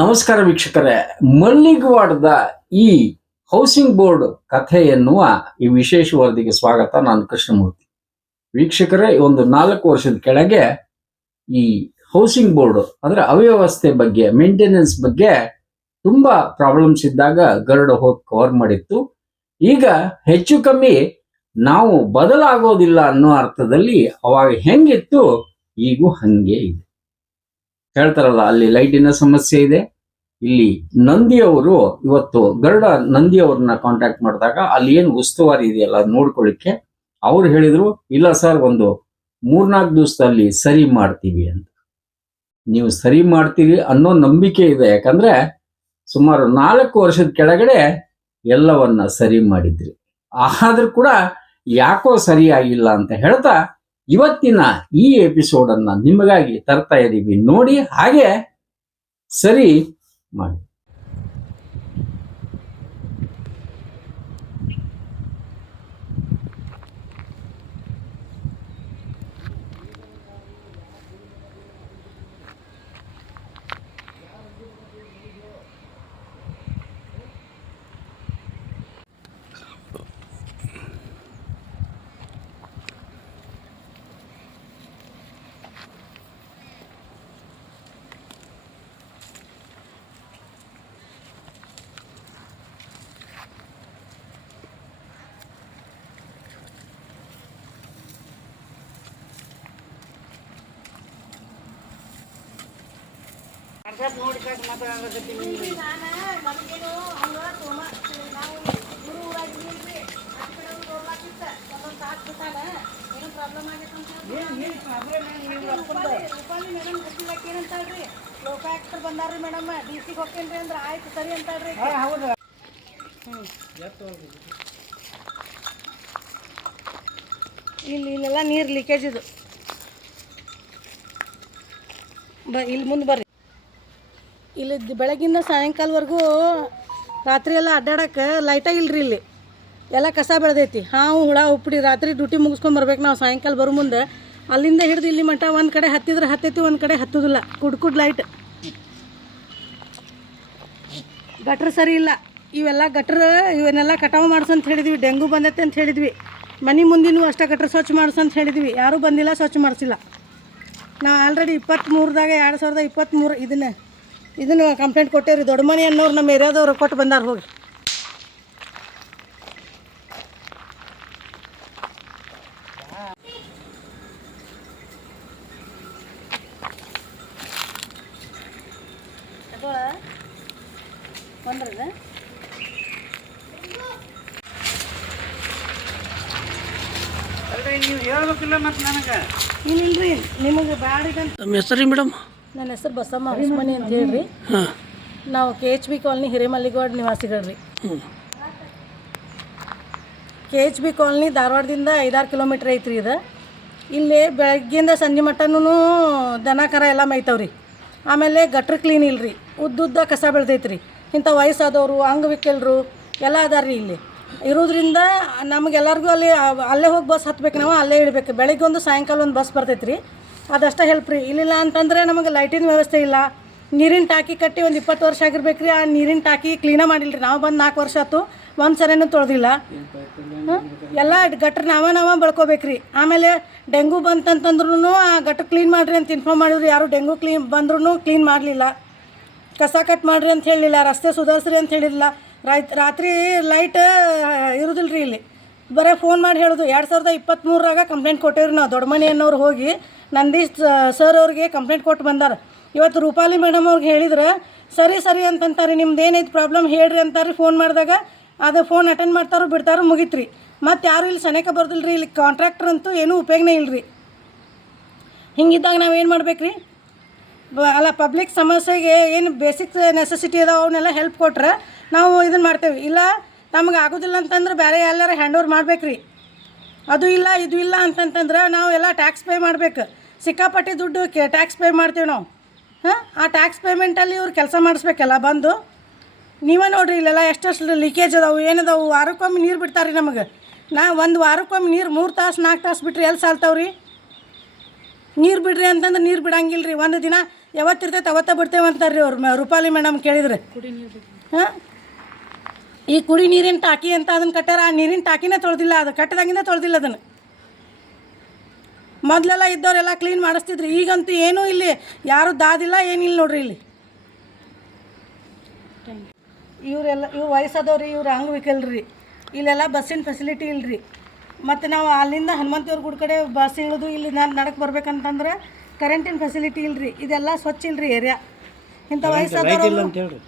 ನಮಸ್ಕಾರ ವೀಕ್ಷಕರೇ. ಮಲ್ಲಿಗವಾಡದ ಈ ಹೌಸಿಂಗ್ ಬೋರ್ಡ್ ಕಥೆ ಎನ್ನುವ ಈ ವಿಶೇಷ ವರದಿಗೆ ಸ್ವಾಗತ. ನಾನು ಕೃಷ್ಣಮೂರ್ತಿ. ವೀಕ್ಷಕರೇ ಒಂದು ನಾಲ್ಕು ವರ್ಷದ ಕೆಳಗೆ ಈ ಹೌಸಿಂಗ್ ಬೋರ್ಡ್ ಅಂದ್ರೆ ಅವ್ಯವಸ್ಥೆ ಬಗ್ಗೆ ಮೇಂಟೆನೆನ್ಸ್ ಬಗ್ಗೆ ತುಂಬಾ ಪ್ರಾಬ್ಲಮ್ಸ್ ಇದ್ದಾಗ ಗರುಡ ಹೋಗಿ ಕವರ್ ಮಾಡಿತ್ತು. ಈಗ ಹೆಚ್ಚು ಕಮ್ಮಿ ನಾವು ಬದಲಾಗೋದಿಲ್ಲ ಅನ್ನೋ ಅರ್ಥದಲ್ಲಿ ಅವಾಗ ಹೆಂಗಿತ್ತು, ಈಗೂ ಹಂಗೆ ಇದೆ. ಹೇಳ್ತಾರಲ್ಲ, ಅಲ್ಲಿ ಲೈಟಿನ ಸಮಸ್ಯೆ ಇದೆ. ಇಲ್ಲಿ ನಂದಿಯವರು ಇವತ್ತು ಗರುಡ ನಂದಿಯವ್ರನ್ನ ಕಾಂಟ್ಯಾಕ್ಟ್ ಮಾಡಿದಾಗ ಅಲ್ಲಿ ಏನು ಉಸ್ತುವಾರಿ ಇದೆಯಲ್ಲ ನೋಡ್ಕೊಳ್ಳಿಕ್ಕೆ, ಅವ್ರು ಹೇಳಿದ್ರು, ಇಲ್ಲ ಸರ್, ಒಂದು ಮೂರ್ನಾಲ್ಕು ದಿವಸದಲ್ಲಿ ಸರಿ ಮಾಡ್ತೀವಿ ಅಂತ. ನೀವು ಸರಿ ಮಾಡ್ತೀರಿ ಅನ್ನೋ ನಂಬಿಕೆ ಇದೆ. ಯಾಕಂದ್ರೆ ಸುಮಾರು ನಾಲ್ಕು ವರ್ಷದ ಕೆಳಗಡೆ ಎಲ್ಲವನ್ನ ಸರಿ ಮಾಡಿದ್ರಿ. ಆದ್ರೂ ಕೂಡ ಯಾಕೋ ಸರಿಯಾಗಿಲ್ಲ ಅಂತ ಹೇಳ್ತಾ ಇವತ್ತಿನ ಈ ಎಪಿಸೋಡನ್ನು ನಿಮಗಾಗಿ ತರ್ತಾ ಇದ್ದೀವಿ ನೋಡಿ ಹಾಗೆ ಸರಿ ಮಾಡಿ. ಲೋಕಾಯುಕ್ತರು ಬಂದಾರ್ರಿ ಮೇಡಮ್ ಡಿ ಸಿಗೆ ಹೋಗ್ತೇನ್ರಿ ಅಂದ್ರೆ ಆಯ್ತು ಸರಿ ಅಂತಾಳ್ರಿ ಇಲ್ಲಿ ಇಲ್ಲೆಲ್ಲ ನೀರು ಲೀಕೇಜ್ ಇದು. ಬ ಇಲ್ಲಿ ಮುಂದೆ ಬರ್ರಿ. ಇಲ್ಲಿ ಬೆಳಗ್ಗಿಂದ ಸಾಯಂಕಾಲವರೆಗೂ ರಾತ್ರಿ ಎಲ್ಲ ಅಡ್ಡಾಡಕ್ಕೆ ಲೈಟ ಇಲ್ರಿ ಇಲ್ಲಿ. ಎಲ್ಲ ಕಸ ಬೆಳೆದೈತಿ. ಹಾವು, ಹುಳ, ಉಪ್ಪಿಡಿ ರಾತ್ರಿ ಡ್ಯೂಟಿ ಮುಗಿಸ್ಕೊಂಡು ಬರ್ಬೇಕು ನಾವು ಸಾಯಂಕಾಲ ಬರೋ ಮುಂದೆ. ಅಲ್ಲಿಂದ ಹಿಡಿದು ಇಲ್ಲಿ ಮಟ್ಟ ಒಂದು ಕಡೆ ಹತ್ತಿದ್ರೆ ಹತ್ತೈತಿ, ಒಂದು ಕಡೆ ಹತ್ತೋದಿಲ್ಲ. ಕುಡ್ ಕುಡ್ ಲೈಟ್ ಗಟ್ರ ಸರಿ ಇಲ್ಲ. ಇವೆಲ್ಲ ಗಟ್ರ, ಇವನ್ನೆಲ್ಲ ಕಟಾವು ಮಾಡ್ಸಂತ ಹೇಳಿದ್ವಿ. ಡೆಂಗು ಬಂದೈತೆ ಅಂತ ಹೇಳಿದ್ವಿ. ಮನೆ ಮುಂದಿನೂ ಅಷ್ಟೇ ಗಟ್ರ ಸ್ವಚ್ಛ ಮಾಡ್ಸಂತ ಹೇಳಿದ್ವಿ. ಯಾರೂ ಬಂದಿಲ್ಲ, ಸ್ವಚ್ಛ ಮಾಡಿಸಿಲ್ಲ. ನಾವು ಆಲ್ರೆಡಿ ಇಪ್ಪತ್ತ್ಮೂರದಾಗ ಎರಡು ಸಾವಿರದ ಇಪ್ಪತ್ತ್ಮೂರು ಇದನ್ನ ಇದನ್ನು ಕಂಪ್ಲೇಂಟ್ ಕೊಟ್ಟೇವ್ರಿ ದೊಡ್ಡ ಮನೆ ಅನ್ನೋರು ನಮ್ಮ ಏರಿಯಾದವ್ರು ಕೊಟ್ಟು ಬಂದಾರ ಹೋಗಿ. ಬಂದ್ರಲ್ಲ ನೀವು ಹೇಳ್ಬೇಕಿಲ್ಲ ಮತ್ತೆ ನನಗೆ. ಇಲ್ಲಿಲ್ರಿ ನಿಮಗೆ ಬ್ಯಾಡಿಗಂತ ನಮ್ಮ ಹೆಸರು ಮೇಡಮ್? ನನ್ನ ಹೆಸರು ಬಸಮ್ಮ ಹೊಸಮನಿ ಅಂತ ಹೇಳ್ರಿ. ನಾವು K H B colony Hiremalligowda ನಿವಾಸಿಗಳ್ರಿ. ರೀ ಕೆ ಎಚ್ ಬಿ ಕಾಲನಿ ಧಾರವಾಡದಿಂದ ಐದಾರು ಕಿಲೋಮೀಟ್ರ್ ಐತ್ರಿ ಇದು. ಇಲ್ಲಿ ಬೆಳಗ್ಗಿಂದ ಸಂಜೆ ಮಟ್ಟನೂ ದನ ಕರ ಎಲ್ಲ ಮೇಯ್ತಾವ್ರಿ. ಆಮೇಲೆ ಗಟ್ರ ಕ್ಲೀನ್ ಇಲ್ರಿ. ಉದ್ದುದ್ದ ಕಸ ಬೆಳ್ದೈತ್ರಿ. ಇಂಥ ವಯಸ್ಸಾದವರು ಅಂಗವಿಕಲರು ಎಲ್ಲ ಅದಾರ ರೀ ಇಲ್ಲಿ. ಇರೋದ್ರಿಂದ ನಮಗೆಲ್ಲರಿಗೂ ಅಲ್ಲಿ ಅಲ್ಲೇ ಹೋಗಿ ಬಸ್ ಹತ್ಬೇಕು ನಾವು ಅಲ್ಲೇ ಇಡಬೇಕು ಬೆಳಗ್ಗೆ ಒಂದು ಸಾಯಂಕಾಲ ಒಂದು ಬಸ್ ಬರ್ತೈತ್ರಿ. ಅದಷ್ಟೇ ಹೆಲ್ಪ್ ರೀ. ಇಲ್ಲಿಲ್ಲ ಅಂತಂದರೆ ನಮಗೆ ಲೈಟಿನ ವ್ಯವಸ್ಥೆ ಇಲ್ಲ. ನೀರಿನ ಟಾಕಿ ಕಟ್ಟಿ ಒಂದು ಇಪ್ಪತ್ತು ವರ್ಷ ಆಗಿರ್ಬೇಕು ರೀ ಆ ನೀರಿನ ಟಾಕಿ ಕ್ಲೀನ ಮಾಡಿಲ್ಲ ರೀ ನಾವು ಬಂದು ನಾಲ್ಕು ವರ್ಷ ಆಯ್ತು. ಒಂದು ಸರಿನೂ ತೊಳೆದಿಲ್ಲ. ಎಲ್ಲ ಗಟ್ರ ನಾವ ನಾವ ಬಳ್ಕೊಬೇಕ್ರಿ. ಆಮೇಲೆ ಡೆಂಗು ಬಂತಂತಂದ್ರೂ ಆ ಗಟ್ರ ಕ್ಲೀನ್ ಮಾಡಿರಿ ಅಂತ ಇನ್ಫಾರ್ಮ್ ಮಾಡಿದ್ರು. ಯಾರು ಡೆಂಗು ಕ್ಲೀನ್ ಬಂದ್ರೂ ಕ್ಲೀನ್ ಮಾಡಲಿಲ್ಲ. ಕಸ ಕಟ್ ಮಾಡಿರಿ ಅಂತ ಹೇಳಿಲ್ಲ. ರಸ್ತೆ ಸುಧಾರಿಸ್ರಿ ಅಂತ ಹೇಳಿಲ್ಲ ರೈತ್ ರಾತ್ರಿ ಲೈಟ್ ರೀ ಬರೀ ಫೋನ್ ಮಾಡಿ ಹೇಳೋದು, ಎರಡು ಸಾವಿರದ ಇಪ್ಪತ್ತ್ಮೂರಾಗ ಕಂಪ್ಲೇಂಟ್ ಕೊಟ್ಟಿವ್ರಿ ನಾವು ದೊಡ್ಡ ಮನೆ ಅನ್ನೋರು ಹೋಗಿ ನಂದೀಶ್ ಸರ್ ಅವ್ರಿಗೆ ಕಂಪ್ಲೇಂಟ್ ಕೊಟ್ಟು ಬಂದಾರ. ಇವತ್ತು ರೂಪಾಲಿ ಮೇಡಮ್ ಅವ್ರಿಗೆ ಹೇಳಿದ್ರೆ, ಸರಿ ಸರಿ ಅಂತಂತಾರೆ ನಿಮ್ದು ಏನೈತೆ ಪ್ರಾಬ್ಲಮ್ ಹೇಳ್ರಿ ಅಂತಾರೆ ಫೋನ್ ಮಾಡಿದಾಗ, ಅದು ಫೋನ್ ಅಟೆಂಡ್ ಮಾಡ್ತಾರೋ ಬಿಡ್ತಾರೋ ಮುಗಿತ್ರಿ. ಮತ್ತು ಯಾರು ಇಲ್ಲಿ ಸನೇಕ ಬರ್ದಿಲ್ಲ ರೀ ಇಲ್ಲಿ ಕಾಂಟ್ರಾಕ್ಟರ್ ಅಂತೂ ಏನೂ ಉಪಯೋಗನೇ ಇಲ್ಲ ರೀ ಹಿಂಗಿದ್ದಾಗ ಏನು ಮಾಡ್ಬೇಕು ರೀ ಅಲ್ಲ ಪಬ್ಲಿಕ್ ಸಮಸ್ಯೆಗೆ ಏನು ಬೇಸಿಕ್ ನೆಸೆಸಿಟಿ ಅದಾವ ಅವನ್ನೆಲ್ಲ ಹೆಲ್ಪ್ ಕೊಟ್ರೆ ನಾವು ಇದನ್ನು ಮಾಡ್ತೇವೆ. ಇಲ್ಲ ನಮ್ಗೆ ಆಗೋದಿಲ್ಲ ಅಂತಂದ್ರೆ ಬೇರೆ ಎಲ್ಲಾರ ಹ್ಯಾಂಡ್ ಓವರ್ ಮಾಡ್ಬೇಕು ರೀ ಅದು ಇಲ್ಲ ಇದು ಇಲ್ಲ ಅಂತಂತಂದ್ರೆ ನಾವು ಎಲ್ಲ ಟ್ಯಾಕ್ಸ್ ಪೇ ಮಾಡ್ಬೇಕು. ಸಿಕ್ಕಾಪಟ್ಟೆ ದುಡ್ಡು ಕೆ ಟ್ಯಾಕ್ಸ್ ಪೇ ಮಾಡ್ತೀವಿ ನಾವು. ಹಾಂ? ಆ ಟ್ಯಾಕ್ಸ್ ಪೇಮೆಂಟಲ್ಲಿ ಇವ್ರು ಕೆಲಸ ಮಾಡಿಸ್ಬೇಕಲ್ಲ ಬಂದು? ನೀವೇ ನೋಡಿರಿ ಇಲ್ಲೆಲ್ಲ ಎಷ್ಟೆಷ್ಟು ಲೀಕೇಜ್ ಅದಾವು ಏನದಾವು ವಾರಕ್ಕೊಮ್ಮೆ ನೀರು ಬಿಡ್ತಾರೆ ರೀ ನಮಗೆ. ನಾ ಒಂದು ವಾರಕ್ಕೊಮ್ಮೆ ನೀರು ಮೂರು ತಾಸು ನಾಲ್ಕು ತಾಸು ಬಿಟ್ಟರೆ ಎಲ್ಲಿ ಸಾಲ್ತಾವ್ರಿ? ನೀರು ಬಿಡ್ರಿ ಅಂತಂದ್ರೆ ನೀರು ಬಿಡಂಗಿಲ್ಲ ರೀ ಒಂದು ದಿನ ಯಾವತ್ತಿರ್ತೈತೆ ಅವತ್ತ ಬಿಡ್ತೇವೆ ಅಂತಾರೆ ರೀ ಅವ್ರು ರೂಪಾಲಿ ಮೇಡಮ್ ಕೇಳಿದ್ರೆ. ಹಾಂ? ಈ ಕುಡಿ ನೀರಿನ ಟಾಕಿ ಅಂತ ಅದನ್ನು ಕಟ್ಟಾರ ಆ ನೀರಿನ ಟಾಕಿನೇ ತೊಳೆದಿಲ್ಲ ಅದು ಕಟ್ಟದಾಗಿಂದ ತೊಳೆದಿಲ್ಲ ಅದನ್ನು ಮೊದಲೆಲ್ಲ ಇದ್ದವರೆಲ್ಲ ಕ್ಲೀನ್ ಮಾಡಿಸ್ತಿದ್ರು ಈಗಂತೂ ಏನೂ ಇಲ್ಲಿ ಯಾರೂ ದಾದಿಲ್ಲ ಏನಿಲ್ಲ ನೋಡ್ರಿ ಇಲ್ಲಿ. ಇವರೆಲ್ಲ ಇವ್ರು ವಯಸ್ಸಾದವ್ರಿ ಇವ್ರು ಅಂಗವಿಕಲ್ರಿ ಇಲ್ಲೆಲ್ಲ ಬಸ್ಸಿನ ಫೆಸಿಲಿಟಿ ಇಲ್ರಿ. ಮತ್ತು ನಾವು ಅಲ್ಲಿಂದ ಹನುಮಂತಿಯವ್ರ ಗುಡ್ ಕಡೆ ಬಸ್ ಇಳಿದು ಇಲ್ಲಿ ನಾನು ನಡಕ್ಕೆ ಬರ್ಬೇಕಂತಂದ್ರೆ ಕರೆಂಟಿನ ಫೆಸಿಲಿಟಿ ಇಲ್ರಿ. ಇದೆಲ್ಲ ಸ್ವಚ್ಛ ಇಲ್ರಿ ಏರಿಯಾ ಇಂಥ ವಯಸ್ಸಾದವರು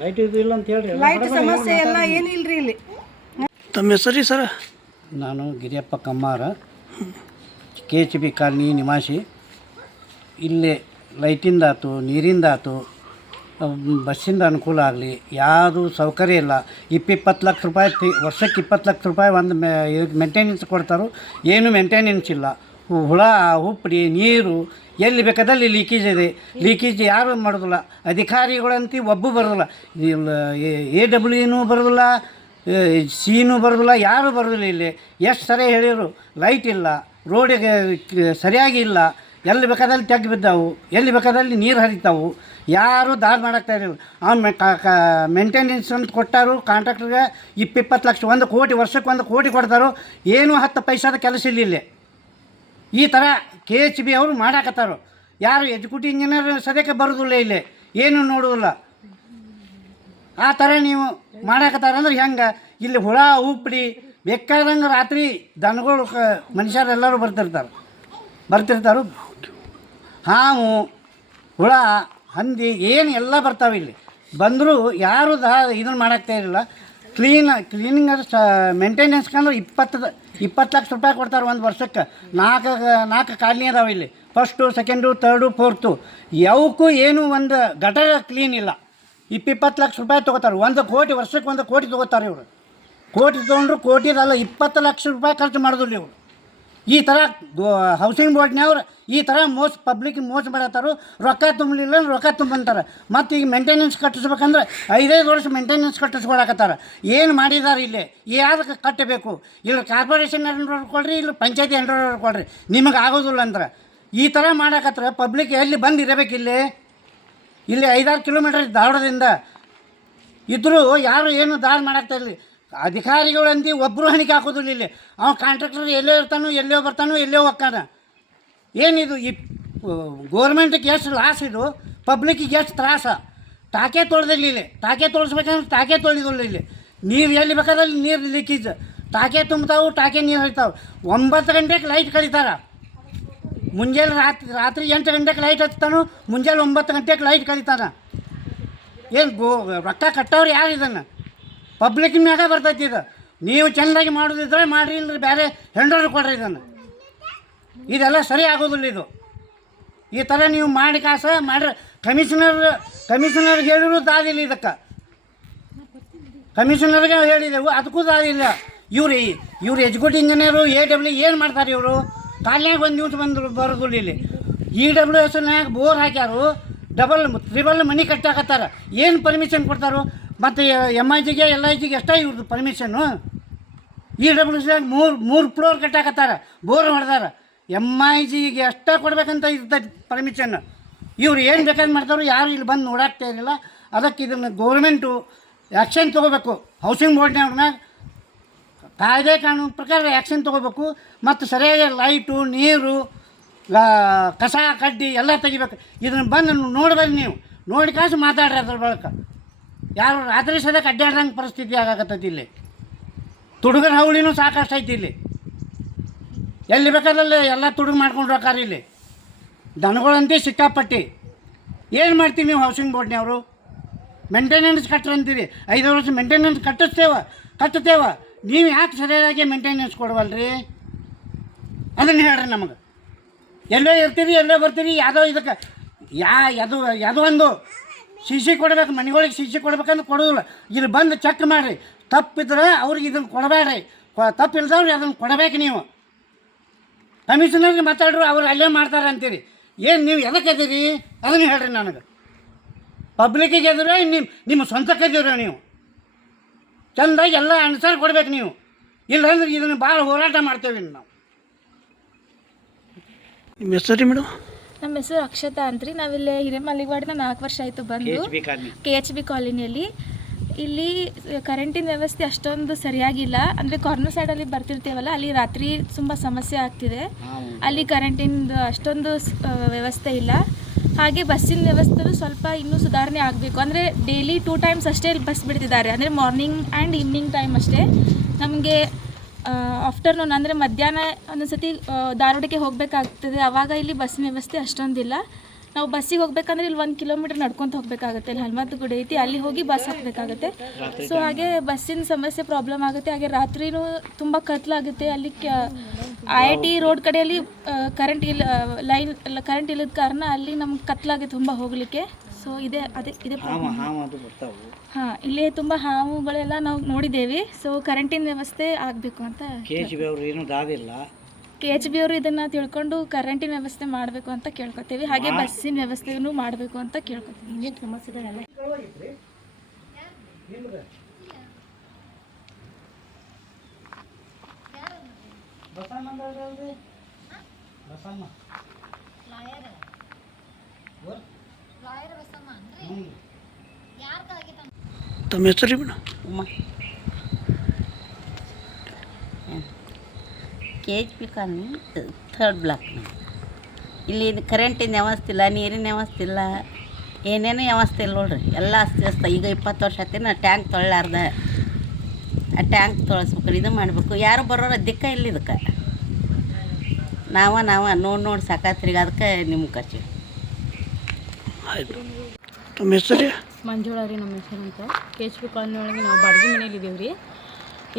ಲೈಟ್ ಇದು ಇಲ್ಲ ಅಂತ ಹೇಳ್ರಿ. ಲೈಟ್ ಸಮಸ್ಯೆ ಎಲ್ಲ ಏನು ಇಲ್ರಿ ಇಲ್ಲಿ? ತಮ್ಮ ಹೆಸರಿ ಸರ? ನಾನು Giriyappa Kammar. K H B colony ನಿವಾಸಿ ಇಲ್ಲೇ ಲೈಟಿಂದಾತು ನೀರಿಂದಾತು ಬಸ್ಸಿಂದ ಅನುಕೂಲ ಆಗಲಿ ಯಾವುದು ಸೌಕರ್ಯ ಇಲ್ಲ. ಇಪ್ಪಿಪ್ಪತ್ತು ಲಕ್ಷ ರೂಪಾಯಿ ವರ್ಷಕ್ಕೆ ಇಪ್ಪತ್ತು ಲಕ್ಷ ರೂಪಾಯಿ ಒಂದು ಮೆ ಮೇಂಟೆನೆನ್ಸ್ ಕೊಡ್ತಾರೋ ಏನು ಮೇಂಟೆನೆನ್ಸ್ ಇಲ್ಲ. ಹುಳ ಹುಪ್ಪಡಿ ನೀರು, ಎಲ್ಲಿ ಬೇಕಾದಲ್ಲಿ ಲೀಕೇಜ್ ಇದೆ. ಲೀಕೇಜ್ ಯಾರು ಮಾಡೋದಿಲ್ಲ. ಅಧಿಕಾರಿಗಳಂತೂ ಒಬ್ಬ ಬರೋದಿಲ್ಲ. ಎ ಡಬ್ಲ್ಯೂನೂ ಬರೋದಿಲ್ಲ ಸೀನು ಬರೋದಿಲ್ಲ, ಯಾರು ಬರೋದಿಲ್ಲ ಇಲ್ಲಿ. ಎಷ್ಟು ಸರಿ ಹೇಳಿದರು ಲೈಟ್ ಇಲ್ಲ, ರೋಡಿಗೆ ಸರಿಯಾಗಿ ಇಲ್ಲ, ಎಲ್ಲಿ ಬೇಕಾದಲ್ಲಿ ತೆಗ್ದು ಬಿದ್ದಾವು, ಎಲ್ಲಿ ಬೇಕಾದಲ್ಲಿ ನೀರು ಹರಿತಾವು, ಯಾರು ದಾರಿ ಮಾಡಾಕ್ತಾ ಇರಲಿಲ್ಲ. ಅವ್ನು ಮೇಂಟೆನೆನ್ಸ್ ಅಂತ ಕೊಟ್ಟಾರು ಕಾಂಟ್ರಾಕ್ಟ್ರಿಗೆ ಇಪ್ಪಿಪ್ಪತ್ತು ಲಕ್ಷ, ಒಂದು ಕೋಟಿ, ವರ್ಷಕ್ಕೆ ಒಂದು ಕೋಟಿ ಕೊಡ್ತಾರೋ, ಏನೂ ಹತ್ತು ಪೈಸಾದ ಕೆಲಸ ಇಲ್ಲಿ ಈ ಥರ ಕೆ ಎಚ್ ಬಿ ಅವರು ಮಾಡಾಕತ್ತಾರು. ಯಾರು ಎಕ್ಸಿಕ್ಯೂಟಿವ್ ಇಂಜಿನಿಯರ್ ಸದ್ಯಕ್ಕೆ ಬರೋದಿಲ್ಲ ಇಲ್ಲಿ. ಏನು ನೋಡುವುದಿಲ್ಲ ಆ ಥರ ನೀವು ಮಾಡಾಕತ್ತಾರ ಅಂದ್ರೆ ಹೆಂಗೆ? ಇಲ್ಲಿ ಹುಳ ಉಪ್ಪಡಿ ಬೇಕಾದಂಗೆ ರಾತ್ರಿ ದನಗಳು ಮನುಷ್ಯರೆಲ್ಲರೂ ಬರ್ತಿರ್ತಾರೆ. ಬರ್ತಿರ್ತಾರೆ. ಹಾವು, ಹುಳ, ಹಂದಿ, ಏನು ಎಲ್ಲ ಬರ್ತಾವೆ ಇಲ್ಲಿ. ಬಂದರೂ ಯಾರು ದ ಇದನ್ನು ಮಾಡಾಕ್ತಾ ಇರಲಿಲ್ಲ ಕ್ಲೀನ್ ಕ್ಲೀನಿಂಗ್ ಅದು ಸ ಮೇಂಟೆನೆನ್ಸ್ಕಂದ್ರೆ ಇಪ್ಪತ್ತು ಇಪ್ಪತ್ತು ಲಕ್ಷ ರೂಪಾಯಿ ಕೊಡ್ತಾರೆ ಒಂದು ವರ್ಷಕ್ಕೆ. ನಾಲ್ಕು ನಾಲ್ಕು ಕಾಲನಿ ಅದಾವೆ ಇಲ್ಲಿ. ಫಸ್ಟು ಸೆಕೆಂಡು ತರ್ಡು ಫೋರ್ತು ಯಾವಕ್ಕೂ ಏನು ಒಂದು ಘಟ ಕ್ಲೀನ್ ಇಲ್ಲ. ಇಪ್ಪಿಪ್ಪತ್ತು ಲಕ್ಷ ರೂಪಾಯಿ ತೊಗೋತಾರೆ. ಒಂದು ಕೋಟಿ, ವರ್ಷಕ್ಕೆ ಒಂದು ಕೋಟಿ ತೊಗೋತಾರೆ ಇವರು. ಕೋಟಿ ತೊಗೊಂಡ್ರು ಕೋಟಿದಲ್ಲ ಇಪ್ಪತ್ತು ಲಕ್ಷ ರೂಪಾಯಿ ಖರ್ಚು ಮಾಡೋದಿಲ್ಲ ಇವರು. ಈ ಥರ ಹೌಸಿಂಗ್ ಬೋರ್ಡ್ನವ್ರು ಈ ಥರ ಮೋಸ ಪಬ್ಲಿಕ್ ಮೋಸ ಮಾಡತ್ತಾರು. ರೊಕ್ಕ ತುಂಬಲಿಲ್ಲ ರೊಕ್ಕ ತುಂಬಂತಾರೆ. ಮತ್ತು ಈಗ ಮೇಂಟೆನೆನ್ಸ್ ಕಟ್ಟಿಸ್ಬೇಕಂದ್ರೆ ಐದೈದು ವರ್ಷ ಮೇಂಟೆನೆನ್ಸ್ ಕಟ್ಟಿಸ್ಕೊಳಕತ್ತಾರ. ಏನು ಮಾಡಿದ್ದಾರೆ ಇಲ್ಲಿ? ಯಾವ್ದಕ್ಕೆ ಕಟ್ಟಬೇಕು? ಇಲ್ಲಿ ಕಾರ್ಪೊರೇಷನ್ ಎಂಡ್ರವ್ರು ಕೊಡ್ರಿ, ಇಲ್ಲಿ ಪಂಚಾಯತಿ ಎಂಡ್ರವ್ರು ಕೊಡ್ರಿ. ನಿಮಗೆ ಆಗೋದಿಲ್ಲ ಅಂದ್ರೆ. ಈ ಥರ ಮಾಡಕತ್ರ ಪಬ್ಲಿಕ್ ಎಲ್ಲಿ ಬಂದು ಇರಬೇಕು ಇಲ್ಲಿ? ಇಲ್ಲಿ ಐದಾರು ಕಿಲೋಮೀಟರ್ ಧಾರವಾಡದಿಂದ ಇದ್ದರೂ ಯಾರು ಏನು ದಾರಿ ಮಾಡಾಕ್ತಾ ಇಲ್ಲ ಅಧಿಕಾರಿಗಳಂದು ಒಬ್ಬರು ಹಣಿಕೆ ಹಾಕೋದಿಲ್ಲ ಇಲ್ಲಿ. ಅವ ಕಾಂಟ್ರಾಕ್ಟರ್ ಎಲ್ಲೋ ಇರ್ತಾನೋ, ಎಲ್ಲೋ ಬರ್ತಾನೋ, ಎಲ್ಲೋ ಹೋಗ್ತಾನ ಏನಿದು, ಈ ಗೋರ್ಮೆಂಟಿಗೆ ಎಷ್ಟು ಲಾಸ್ ಇದು ಪಬ್ಲಿಕ್ಕಿಗೆ ಎಷ್ಟು ತ್ರಾಸ. ಟಾಕೆ ತೊಳೆದಿಲ್ಲ ಇಲ್ಲಿ. ಟಾಕೆ ತೊಳಿಸ್ಬೇಕಂದ್ರೆ ಟಾಕೆ ತೊಳೆದಿಲ್ಲ ಇಲ್ಲಿ. ನೀರು ಎಲ್ಲಿ ಬೇಕಾದಲ್ಲಿ ನೀರು ಲೀಕೇಜ್ ಟಾಕೆ ತುಂಬ್ತಾವೆ ಟಾಕೆ ನೀರು ಹರಿತಾವೆ. ಒಂಬತ್ತು ಗಂಟೆಗೆ ಲೈಟ್ ಕಡಿತಾರ ಮುಂಜಾನೆ ರಾತ್ರಿ ರಾತ್ರಿ ಎಂಟು ಗಂಟೆಗೆ ಲೈಟ್ ಹಚ್ತಾನು ಮುಂಜಾನೆ ಒಂಬತ್ತು ಗಂಟೆಗೆ ಲೈಟ್ ಕಡಿತಾನ ಏನು ಗೋ, ರೊಕ್ಕ ಕಟ್ಟವ್ರು ಯಾರು ಇದನ್ನು? ಪಬ್ಲಿಕ್ ಮ್ಯಾಗ ಬರ್ತೈತಿ ಇದು. ನೀವು ಚೆಂದಾಗಿ ಮಾಡೋದಿದ್ರೆ ಮಾಡ್ರಿ ಇಲ್ಲರಿ ಬೇರೆ ಹೆಂಡೋರು ಕೊಡ್ರಿ ಇದನ್ನು. ಇದೆಲ್ಲ ಸರಿ ಆಗೋದಿಲ್ಲ ಇದು. ಈ ಥರ ನೀವು ಮಾಡಿ ಕಾಸ, ಮಾಡ್ರಿ. ಕಮಿಷನರ್ ಕಮಿಷನರ್ ಹೇಳಿದ್ರು ದಾದಿಲ್ಲ ಇದಕ್ಕೆ. ಕಮಿಷನರ್ಗೆ ಹೇಳಿದೆವು, ಅದಕ್ಕೂ ದಾದಿಲ್ಲ ಇವ್ರು ಇವ್ರು ಎಜುಕೇಟಿವ್ ಇಂಜಿನಿಯರು ಎ ಡಬ್ಲ್ಯೂ ಏನು ಮಾಡ್ತಾರೆ ಇವರು? ಕಾಲ್ನಾಗ ಒಂದು ನ್ಯೂಸ್ ಬಂದು ಬರೋದಿಲ್ಲ ಇಲ್ಲಿ. ಇ ಡಬ್ಲ್ಯೂ ಎಸ್ನಾಗ ಬೋರ್ ಹಾಕ್ಯಾರು ಡಬಲ್ ತ್ರಿಬಲ್ ಮನಿ ಕಟ್ಟಾಕತ್ತಾರ. ಏನು ಪರ್ಮಿಷನ್ ಕೊಡ್ತಾರೋ? ಮತ್ತು ಎಂ ಐ ಜಿಗೆ ಎಲ್ ಐ ಜಿಗೆ ಎಷ್ಟೇ ಇವ್ರದ್ದು ಪರ್ಮಿಷನ್ನು ಇ ಡಬ್ಲ್ಯೂ ಸಿ ಮೂರು ಮೂರು ಫ್ಲೋರ್ ಕಟ್ಟಾಕತ್ತಾರ, ಬೋರ್ ಹೊಡೆದಾರ. ಎಂ ಐ ಜಿಗೆ ಎಷ್ಟೇ ಕೊಡ್ಬೇಕಂತ ಇರ್ತೈತಿ ಪರ್ಮಿಷನ್ ಇವ್ರು ಏನು ಬೇಕಾದ್ರೆ ಮಾಡ್ತಾರೆ ಯಾರು ಇಲ್ಲಿ ಬಂದು ನೋಡಾಕ್ತಾ ಇರಲಿಲ್ಲ. ಅದಕ್ಕೆ ಇದನ್ನು ಗೌರ್ಮೆಂಟು ಆ್ಯಕ್ಷನ್ ತೊಗೋಬೇಕು. ಹೌಸಿಂಗ್ ಬೋರ್ಡ್ನವ್ರನ್ನ ಕಾಯ್ದೆ ಕಾನೂನು ಪ್ರಕಾರ ಆ್ಯಕ್ಷನ್ ತೊಗೋಬೇಕು. ಮತ್ತು ಸರಿಯಾಗಿ ಲೈಟು ನೀರು ಕಸ, ಕಡ್ಡಿ ಎಲ್ಲ ತೆಗಿಬೇಕು. ಇದನ್ನು ಬಂದು ನೋಡ್ಬೇಕು ನೀವು. ನೋಡಿ ಕಾಸು ಮಾತಾಡ್ರಿ ಅದ್ರ ಬಳಕ. ಯಾರು ರಾತ್ರಿ ಸದಕ್ಕೆ ಅಡ್ಡಾಡ್ದಂಗೆ ಪರಿಸ್ಥಿತಿ ಆಗಾಕತ್ತೈತಿ ಇಲ್ಲಿ. ತುಡುಗರ ಹವಳಿನೂ ಸಾಕಷ್ಟು ಐತಿ ಇಲ್ಲಿ. ಎಲ್ಲಿ ಬೇಕಾದಲ್ಲಿ ಎಲ್ಲ ತುಡುಗು ಮಾಡ್ಕೊಂಡು ಹೋಗಾರ ಇಲ್ಲಿ. ದನಗಳಂತೆ ಸಿಕ್ಕಾಪಟ್ಟಿ. ಏನು ಮಾಡ್ತೀವಿ ನೀವು ಹೌಸಿಂಗ್ ಬೋರ್ಡ್ನವರು ಮೇಂಟೆನೆನ್ಸ್ ಕಟ್ಟರಂತೀರಿ ಐದು ವರ್ಷ ಮೇಂಟೆನೆನ್ಸ್ ಕಟ್ಟಿಸ್ತೇವ, ಕಟ್ಟುತ್ತೇವ. ನೀವು ಯಾಕೆ ಸರಿಯಾಗಿ ಮೇಂಟೆನೆನ್ಸ್ ಕೊಡವಲ್ರಿ? ಅದನ್ನು ಹೇಳ್ರಿ ನಮಗೆ. ಎಲ್ಲೋ ಇರ್ತೀರಿ, ಎಲ್ಲೋ ಬರ್ತೀರಿ, ಯಾವುದೋ ಇದಕ್ಕೆ. ಯಾ, ಯಾವುದು, ಯಾವುದೋ ಒಂದು ಸಿ ಸಿ ಕೊಡ್ಬೇಕು, ಮನೆಗಳಿಗೆ ಸಿ ಸಿ ಕೊಡ್ಬೇಕಂದ್ರೆ ಕೊಡೋದಿಲ್ಲ. ಇಲ್ಲಿ ಬಂದು ಚೆಕ್ ಮಾಡಿರಿ. ತಪ್ಪಿದ್ರೆ ಅವ್ರಿಗೆ ಇದನ್ನು ಕೊಡಬೇಡ್ರಿ. ತಪ್ಪಿಲ್ದವ್ರು ಅದನ್ನು ಕೊಡಬೇಕು ನೀವು. ಕಮಿಷನರ್ಗೆ ಮಾತಾಡ್ರು, ಅವ್ರು ಅಲ್ಲೇ ಮಾಡ್ತಾರೆ ಅಂತೀರಿ. ಏನು ನೀವು ಎದಕ್ಕೆ ಅದೀರಿ ಅದನ್ನು ಹೇಳ್ರಿ ನನಗೆ. ಪಬ್ಲಿಕ್ಕಿಗೆ ಎದುರ, ನಿಮ್ಮ ನಿಮ್ಮ ಸ್ವಂತಕ್ಕೆ ಎದುರ ನೀವು. ಚಂದಾಗಿ ಎಲ್ಲ ಆನ್ಸರ್ ಕೊಡ್ಬೇಕು ನೀವು. ಇಲ್ಲಾಂದ್ರೆ ಇದನ್ನು ಭಾಳ ಹೋರಾಟ ಮಾಡ್ತೇವೆ ನಾವು. ನಿಮ್ಮ ಹೆಸರು ಮೇಡಮ್? ನಮ್ಮ ಹೆಸರು ಅಕ್ಷತಾ ಅಂತ್ರಿ. ನಾವಿಲ್ಲಿ ಹಿರೇಮಲ್ಲಿಗವಾಡಿನ ನಾಲ್ಕು ವರ್ಷ ಆಯಿತು ಬಂದು ಕೆ ಎಚ್ ಬಿ ಕಾಲೋನಿಯಲ್ಲಿ ಇಲ್ಲಿ ಕರೆಂಟಿನ ವ್ಯವಸ್ಥೆ ಅಷ್ಟೊಂದು ಸರಿಯಾಗಿಲ್ಲ. ಅಂದರೆ ಕಾರ್ನರ್ ಸೈಡಲ್ಲಿ ಬರ್ತಿರ್ತೀವಲ್ಲ ಅಲ್ಲಿ ರಾತ್ರಿ ತುಂಬ ಸಮಸ್ಯೆ ಆಗ್ತಿದೆ. ಅಲ್ಲಿ ಕರೆಂಟಿಂದು ಅಷ್ಟೊಂದು ವ್ಯವಸ್ಥೆ ಇಲ್ಲ. ಹಾಗೆ ಬಸ್ಸಿನ ವ್ಯವಸ್ಥೆಯೂ ಸ್ವಲ್ಪ ಇನ್ನೂ ಸುಧಾರಣೆ ಆಗಬೇಕು. ಅಂದರೆ ಡೈಲಿ ಟೂ ಟೈಮ್ಸ್ ಅಷ್ಟೇ ಬಸ್ ಬಿಡ್ತಿದ್ದಾರೆ. ಅಂದರೆ ಮಾರ್ನಿಂಗ್ ಆ್ಯಂಡ್ ಈವ್ನಿಂಗ್ ಟೈಮ್ ಅಷ್ಟೇ. ನಮಗೆ ಆಫ್ಟರ್ನೂನ್ ಅಂದರೆ ಮಧ್ಯಾಹ್ನ ಒಂದೊಂದ್ಸತಿ ಧಾರವಾಡಕ್ಕೆ ಹೋಗಬೇಕಾಗ್ತದೆ. ಆವಾಗ ಇಲ್ಲಿ ಬಸ್ಸಿನ ವ್ಯವಸ್ಥೆ ಅಷ್ಟೊಂದಿಲ್ಲ. ನಾವು ಬಸ್ಸಿಗೆ ಹೋಗ್ಬೇಕಂದ್ರೆ ಇಲ್ಲಿ ಒಂದು ಕಿಲೋಮೀಟರ್ ನಡ್ಕೊತ ಹೋಗಬೇಕಾಗುತ್ತೆ. ಇಲ್ಲಿ ಹನುಮಂತ ಗುಡಿ ಐತಿ, ಅಲ್ಲಿ ಹೋಗಿ ಬಸ್ ಹಾಕಬೇಕಾಗುತ್ತೆ. ಸೊ ಹಾಗೆ ಬಸ್ಸಿನ ಸಮಸ್ಯೆ ಪ್ರಾಬ್ಲಮ್ ಆಗುತ್ತೆ. ಹಾಗೆ ರಾತ್ರಿನೂ ತುಂಬ ಕತ್ಲಾಗುತ್ತೆ. ಅಲ್ಲಿ ಐ ಐ ಟಿ ರೋಡ್ ಕಡೆಯಲ್ಲಿ ಕರೆಂಟ್ ಇಲ್ಲ ಲೈನ್ ಕರೆಂಟ್ ಇಲ್ಲದ ಕಾರಣ ಅಲ್ಲಿ ನಮ್ಗೆ ಕತ್ಲಾಗುತ್ತೆ ತುಂಬ ಹೋಗಲಿಕ್ಕೆ ಸೊ ಇದೆ ಅದೇ ಇದೆ ಹಾವು ಹಾವು ಅದು ಬರ್ತಾವೆ. ಹಾಂ ಇಲ್ಲಿ ತುಂಬ ಹಾವುಗಳೆಲ್ಲ ನಾವು ನೋಡಿದ್ದೇವೆ. ಸೊ ಕರೆಂಟಿನ ವ್ಯವಸ್ಥೆ ಆಗಬೇಕು ಅಂತ ಕೆ ಎಚ್ ಬಿ ಅವ್ರು ಏನೂ ದಾದಿಲ್ಲ ಕೆ ಎಚ್ ಬಿ ಅವರು ಇದನ್ನು ತಿಳ್ಕೊಂಡು ಕರೆಂಟಿನ ವ್ಯವಸ್ಥೆ ಮಾಡಬೇಕು ಅಂತ ಕೇಳ್ಕೊತೀವಿ. ಹಾಗೆ ಬಸ್ಸಿನ ವ್ಯವಸ್ಥೆನೂ ಮಾಡಬೇಕು ಅಂತ ಕೇಳ್ಕೊತೀವಿ. ತಮ್ಮ ಹೆಸರು ರೀ madam? K H P colony third block ಇಲ್ಲಿ ಕರೆಂಟಿನ ವ್ಯವಸ್ಥೆ ಇಲ್ಲ ನೀರಿನ ವ್ಯವಸ್ಥೆ ಇಲ್ಲ ಏನೇನು ವ್ಯವಸ್ಥೆ ಇಲ್ಲ ನೋಡ್ರಿ. ಎಲ್ಲ ಅಸ್ತವ್ಯಸ್ತ ಈಗ ಇಪ್ಪತ್ತು ವರ್ಷ ಆಯ್ತು ನಾ ಟ್ಯಾಂಕ್ ತೊಳಲಾರ್ದ. ಆ ಟ್ಯಾಂಕ್ ತೊಳಸ್ಬೇಕು ಇದು ಮಾಡಬೇಕು. ಯಾರು ಬರೋರ ದಿಕ್ಕ ಇಲ್ಲ ಇದಕ್ಕೆ. ನಾವ ನಾವ ನೋಡಿ ನೋಡಿ ಸಾಕಾತ್ರಿಗೆ ಅದಕ್ಕೆ ನಿಮ್ಗೆ ಕರ್ಚಿ. ಆಯ್ತು. ನಮ್ಮ ಹೆಸರು ರೀ? ಮಂಜುಳ ರೀ ನಮ್ಮ ಹೆಸರು ಅಂತ. ಕೆ ಎಚ್ ನಾವು ಬಾಡಿಗೆ ಮನೇಲಿ ಇದ್ದೀವಿ ರೀ.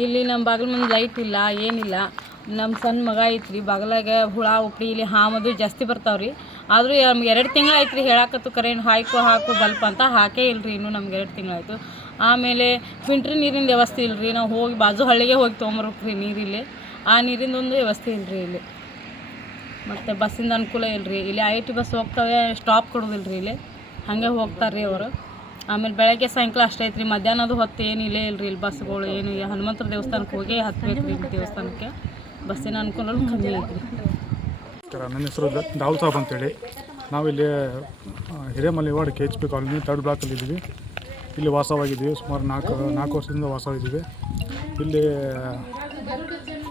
ಇಲ್ಲಿ ನಮ್ಮ ಬಾಗಿಲ ಮುಂದೆ ಲೈಟ್ ಇಲ್ಲ, ಏನಿಲ್ಲ. ನಮ್ಮ ಸಣ್ಣ ಮಗ ಐತ್ರಿ, ಬಾಗಲಾಗ ಹುಳ ಉಪ್ಡಿ ಇಲ್ಲಿ ಹಾಮದು ಜಾಸ್ತಿ ಬರ್ತಾವೆ ರೀ. ಆದರೂ ನಮ್ಗೆ ಎರಡು ತಿಂಗಳು ಆಯ್ತು ರೀ ಹೇಳಾಕತ್ತು ಕರೆಂಟ್ ಹಾಕು ಹಾಕು, ಬಲ್ಪ್ ಅಂತ ಹಾಕೇ ಇಲ್ರಿ ಇನ್ನೂ ನಮ್ಗೆ ಎರಡು ತಿಂಗಳಾಯ್ತು ಆಮೇಲೆ ಫಿಲ್ಟ್ರ್ ನೀರಿನ ವ್ಯವಸ್ಥೆ ಇಲ್ರಿ, ನಾವು ಹೋಗಿ ಬಾಜು ಹಳ್ಳಿಗೆ ಹೋಗಿ ತೊಗೊಂಬರ್ಬೇಕ್ರಿ ನೀರಿಲ್ಲಿ. ಆ ನೀರಿಂದ ಒಂದು ವ್ಯವಸ್ಥೆ ಇಲ್ರಿ ಇಲ್ಲಿ. ಮತ್ತು ಬಸ್ಸಿಂದ ಅನುಕೂಲ ಇಲ್ರಿ. ಇಲ್ಲಿ ಐ ಟಿ ಬಸ್ ಹೋಗ್ತವೆ ಸ್ಟಾಪ್ ಕೊಡೋದಿಲ್ಲ ರೀ ಇಲ್ಲಿ. ಹಾಗೆ ಹೋಗ್ತಾರೆ ರೀ ಅವರು. ಆಮೇಲೆ ಬೆಳಗ್ಗೆ ಸಾಯಂಕಾಲ ಅಷ್ಟೇ ಐತ್ರಿ. ಮಧ್ಯಾಹ್ನದ ಹೊತ್ತು ಏನು ಇಲ್ಲೇ ಇಲ್ರಿ ಇಲ್ಲಿ ಬಸ್ಗಳು, ಏನು ಹನುಮಂತರ ದೇವಸ್ಥಾನಕ್ಕೆ ಹೋಗಿ ಹತ್ತಬೇಕು ರೀ ದೇವಸ್ಥಾನಕ್ಕೆ. ಬಸ್ಸಿನ ಅನುಕೂಲ ಕಮ್ಮಿ ಐತ್ರಿ. ನನ್ನ ಹೆಸರು ದಾಲ್ ಸಾಬ್ ಅಂತೇಳಿ. ನಾವಿಲ್ಲಿ Hiremalli ward K H P colony third ಬ್ಲಾಕಲ್ಲಿ ಇದ್ದೀವಿ ಇಲ್ಲಿ ವಾಸವಾಗಿದ್ದೀವಿ. ಸುಮಾರು ನಾಲ್ಕು ನಾಲ್ಕು ವರ್ಷದಿಂದ ವಾಸವಾಗಿದ್ದೀವಿ. ಇಲ್ಲಿ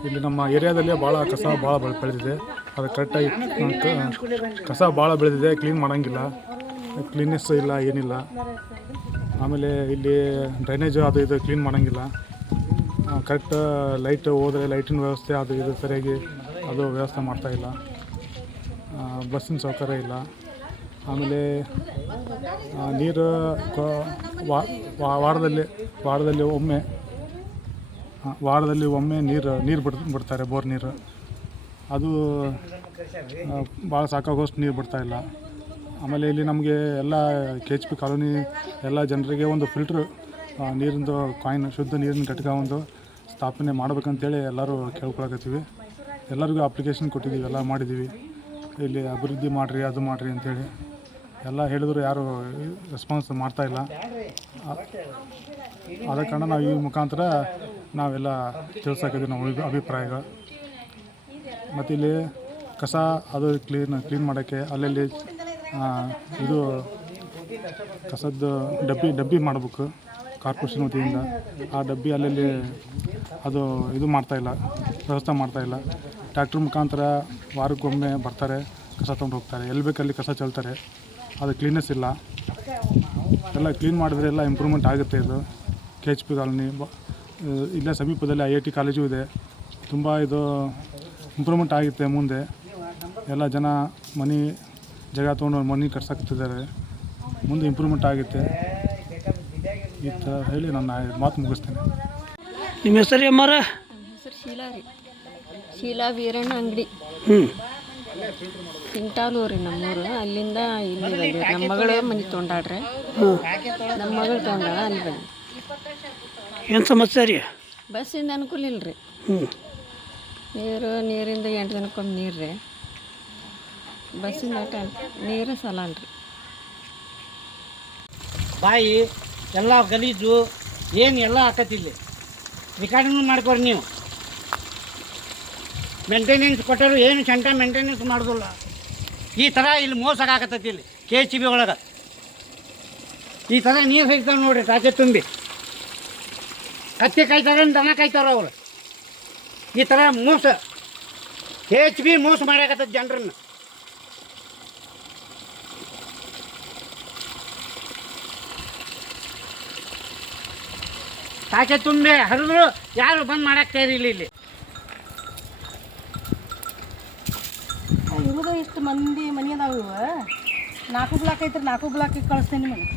ಇಲ್ಲಿ ನಮ್ಮ ಏರಿಯಾದಲ್ಲಿ ಭಾಳ ಕಸ ಭಾಳ ಬೆಳೆ ಬೆಳೆದಿದೆ. ಅದು ಕರೆಕ್ಟಾಗಿ ಕಸ ಭಾಳ ಬೆಳೆದಿದೆ ಕ್ಲೀನ್ ಮಾಡೋಂಗಿಲ್ಲ. ಕ್ಲೀನ್ನೆಸ್ ಇಲ್ಲ, ಏನಿಲ್ಲ. ಆಮೇಲೆ ಇಲ್ಲಿ ಡ್ರೈನೇಜ್ ಅದು ಇದು ಕ್ಲೀನ್ ಮಾಡೋಂಗಿಲ್ಲ. ಕರೆಕ್ಟ್ ಲೈಟ್ ಹೋದರೆ ಲೈಟಿನ ವ್ಯವಸ್ಥೆ ಅದು ಇದು ಸರಿಯಾಗಿ ಅದು ವ್ಯವಸ್ಥೆ ಮಾಡ್ತಾಯಿಲ್ಲ ಬಸ್ಸಿನ ಸೌಕರ್ಯ ಇಲ್ಲ. ಆಮೇಲೆ ನೀರು ವಾರದಲ್ಲಿ ವಾರದಲ್ಲಿ ಒಮ್ಮೆ ವಾರದಲ್ಲಿ ಒಮ್ಮೆ ನೀರು ನೀರು ಬಿಡ್, ಬಿಡ್ತಾರೆ ಬೋರ್ ನೀರು. ಅದು ಭಾಳ ಸಾಕಾಗೋಷ್ಟು ನೀರು ಬಿಡ್ತಾಯಿಲ್ಲ ಆಮೇಲೆ ಇಲ್ಲಿ ನಮಗೆ ಎಲ್ಲ ಕೆ ಎಚ್ ಪಿ ಕಾಲೋನಿ, ಎಲ್ಲ ಜನರಿಗೆ ಒಂದು ಫಿಲ್ಟ್ರ್ ನೀರಿಂದು ಕಾಯಿನ್ ಶುದ್ಧ ನೀರಿನ ಘಟಕ ಒಂದು ಸ್ಥಾಪನೆ ಮಾಡ್ಬೇಕಂತೇಳಿ ಎಲ್ಲರೂ ಕೇಳ್ಕೊಳಕತ್ತೀವಿ. ಎಲ್ಲರಿಗೂ ಅಪ್ಲಿಕೇಶನ್ ಕೊಟ್ಟಿದ್ದೀವಿ, ಎಲ್ಲ ಮಾಡಿದ್ದೀವಿ. ಇಲ್ಲಿ ಅಭಿವೃದ್ಧಿ ಮಾಡಿರಿ, ಅದು ಮಾಡಿರಿ ಅಂತೇಳಿ. ಎಲ್ಲ ಹೇಳಿದ್ರು ಯಾರು ರೆಸ್ಪಾನ್ಸ್ ಮಾಡ್ತಾಯಿಲ್ಲ ಆದ ಕಾರಣ ನಾವು ಈ ಮುಖಾಂತರ ನಾವೆಲ್ಲ ತಿಳ್ಸಕಿದ್ದೀವಿ ನಮ್ಮ ಅಭಿಪ್ರಾಯಗಳು. ಮತ್ತು ಇಲ್ಲಿ ಕಸ ಅದು ಕ್ಲೀನ್ ಕ್ಲೀನ್ ಮಾಡೋಕ್ಕೆ ಅಲ್ಲಲ್ಲಿ ಇದು ಕಸದ್ದು ಡಬ್ಬಿ ಡಬ್ಬಿ ಮಾಡ್ಬೇಕು ಕಾರ್ಪೊರೇಷನ್ ವತಿಯಿಂದ. ಆ ಡಬ್ಬಿ ಅಲ್ಲಲ್ಲಿ ಅದು ಇದು ಮಾಡ್ತಾಯಿಲ್ಲ ವ್ಯವಸ್ಥೆ ಮಾಡ್ತಾಯಿಲ್ಲ ಟ್ಯಾಕ್ಟ್ರ್ ಮುಖಾಂತರ ವಾರಕ್ಕೊಮ್ಮೆ ಬರ್ತಾರೆ, ಕಸ ತೊಗೊಂಡು ಹೋಗ್ತಾರೆ. ಎಲ್ಲಿ ಬೇಕಲ್ಲಿ ಕಸ ಚೆಲ್ತಾರೆ. ಅದು ಕ್ಲೀನೆಸ್ ಇಲ್ಲ. ಎಲ್ಲ ಕ್ಲೀನ್ ಮಾಡಿದ್ರೆ ಎಲ್ಲ ಇಂಪ್ರೂವ್ಮೆಂಟ್ ಆಗುತ್ತೆ ಇದು. ಕೆ ಎಚ್ ಪಿ ಕಾಲೋನಿ ಇಲ್ಲೇ ಸಮೀಪದಲ್ಲಿ ಐ ಐ ಟಿ ಕಾಲೇಜು ಇದೆ. ತುಂಬ ಇದು ಇಂಪ್ರೂವ್ಮೆಂಟ್ ಆಗುತ್ತೆ ಮುಂದೆ. ಎಲ್ಲ ಜನ ಮನೆ ಜಾಗ ತೊಗೊಂಡು ಮನೆ ಕಟ್ಸಕ್ತಿದ್ದಾರೆ ಮುಂದೆ ಇಂಪ್ರೂವ್ಮೆಂಟ್ ಆಗುತ್ತೆ. ಈ ಥರ ಹೇಳಿ ನನ್ನ ಮಾತು ಮುಗಿಸ್ತೇನೆ. ನಿಮ್ಮ ಹೆಸರು ಅಮ್ಮಾರ ಹೆಸರು ಶೀಲಾ ರೀ. ಶೀಲಾ ವೀರಣ್ಣ ಅಂಗಡಿ. ಹ್ಞೂ ರೀ ನಮ್ಮೂರು. ಅಲ್ಲಿಂದ ಇಲ್ಲಿ ಬಂದ್ವಿ. ನಮ್ಮ ಮಗಳು ಮನೆ ತೊಗೊಂಡಾಡ್ರೆ ನಮ್ಮ ಮಗಳು ತೊಗೊಂಡಾಳ ಅಲ್ಲಿ ಬಂದ್ವಿ. ಏನು ಸಮಸ್ಯೆ ರೀ? ಬಸ್ಸಿಂದ ಅನುಕೂಲ ಇಲ್ಲ ರೀ ಹ್ಞೂ ನೀರು, ನೀರಿಂದ ಎಂಟು ದಿನಕ್ಕೊಮ್ಮೆ ನೀರು ರೀ. ಬಸ್ಸಿನ ನೀರು ಸಲ ರೀ. ಬಾಯಿ, ಎಲ್ಲ ಗಲೀಜು, ಏನು ಎಲ್ಲ ಹಾಕತ್ತಿಲ್ಲ ರಿಕಾರ್ಡಿಂಗ್ ಮಾಡ್ಕೊರಿ ನೀವು. ಮೇಂಟೆನೆನ್ಸ್ ಕೊಟ್ಟರು ಏನು ಚಂಟ ಮೇಂಟೆನೆನ್ಸ್ ಮಾಡೋದಿಲ್ಲ. ಈ ಥರ ಇಲ್ಲಿ ಮೋಸ ಆಗತ್ತೈತಿ ಇಲ್ಲಿ ಕೆ ಎಚ್ ಬಿ ಒಳಗೆ. ಈ ಥರ ನೀರು ಸಿಗ್ತಾವೆ ನೋಡಿರಿ ರಾಜ್ಯ ತುಂಬಿ. ಕತ್ತಿ ಕಾಯ್ತಾರೆ, ದನ ಕಾಯ್ತಾರೆ ಅವ್ರು. ಈ ಥರ ಮೋಸ ಹೆಚ್ ಬಿ ಮೋಸ ಮಾಡ್ಯಾಕತ್ತದ ಜನರನ್ನ. ಸಾಕೆ ತುಂಬೆ ಹರಿದ್ರು ಯಾರು ಬಂದ್ ಮಾಡಕ್ಕೆ ತಯಾರಿಲ್ಲ ಇಲ್ಲಿ ಇರೋದು ಇಷ್ಟು ಮಂದಿ ಮನೆ ಅದಾವ ನಾಲ್ಕು ಬ್ಲಾಕ್ ಐತ್ರಿ, ನಾಲ್ಕು ಬ್ಲಾಕಿಗೆ ಕಳಿಸ್ತೇನೆ ನಿಮಗೆ.